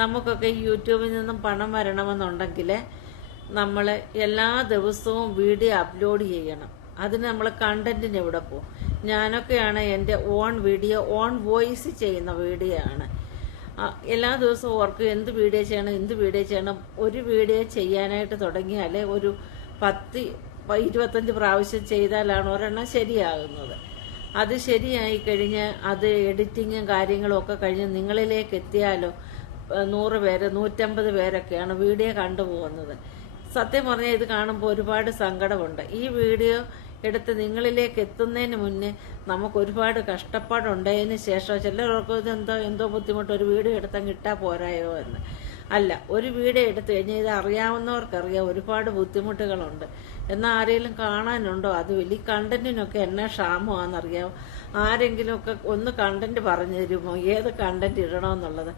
നമുക്കൊക്കെ യൂട്യൂബിൽ നിന്നും പണം വരണമെന്നുണ്ടെങ്കിൽ നമ്മൾ എല്ലാ ദിവസവും വീഡിയോ അപ്ലോഡ് ചെയ്യണം. അതിന് നമ്മൾ കണ്ടന്റിന് എവിടെ പോകും? ഞാനൊക്കെയാണ് എൻ്റെ ഓൺ വീഡിയോ ഓൺ വോയിസ് ചെയ്യുന്ന വീഡിയോ ആണ്. എല്ലാ ദിവസവും ഓർക്കും എന്ത് വീഡിയോ ചെയ്യണം. ഒരു വീഡിയോ ചെയ്യാനായിട്ട് തുടങ്ങിയാൽ ഒരു 10-25 പ്രാവശ്യം ചെയ്താലാണ് ഒരെണ്ണം ശരിയാകുന്നത്. അത് ശരിയായി കഴിഞ്ഞ് അത് എഡിറ്റിങ്ങും കാര്യങ്ങളും ഒക്കെ കഴിഞ്ഞ് നിങ്ങളിലേക്ക് എത്തിയാലോ 100 പേര് 150 പേരൊക്കെയാണ് വീഡിയോ കണ്ടുപോകുന്നത്. സത്യം പറഞ്ഞാൽ ഇത് കാണുമ്പോൾ ഒരുപാട് സങ്കടമുണ്ട്. ഈ വീഡിയോ എടുത്ത് നിങ്ങളിലേക്ക് എത്തുന്നതിന് മുന്നേ നമുക്ക് ഒരുപാട് കഷ്ടപ്പാടുണ്ടായതിന് ശേഷം ചിലർക്ക് എന്തോ ബുദ്ധിമുട്ട്, ഒരു വീഡിയോ എടുത്തങ്ങ് ഇട്ടാൽ പോരായോ എന്ന്. അല്ല, ഒരു വീഡിയോ എടുത്തു കഴിഞ്ഞാൽ ഇത് അറിയാവുന്നവർക്കറിയാം ഒരുപാട് ബുദ്ധിമുട്ടുകളുണ്ട്. എന്നാൽ ആരെങ്കിലും കാണാനുണ്ടോ? അത് വലിയ കണ്ടന്റിനൊക്കെ എന്നാ ക്ഷാമമാണെന്നറിയാമോ? ആരെങ്കിലുമൊക്കെ ഒന്ന് കണ്ടന്റ് പറഞ്ഞു തരുമോ? ഏത് കണ്ടന്റ് ഇടണമെന്നുള്ളത്?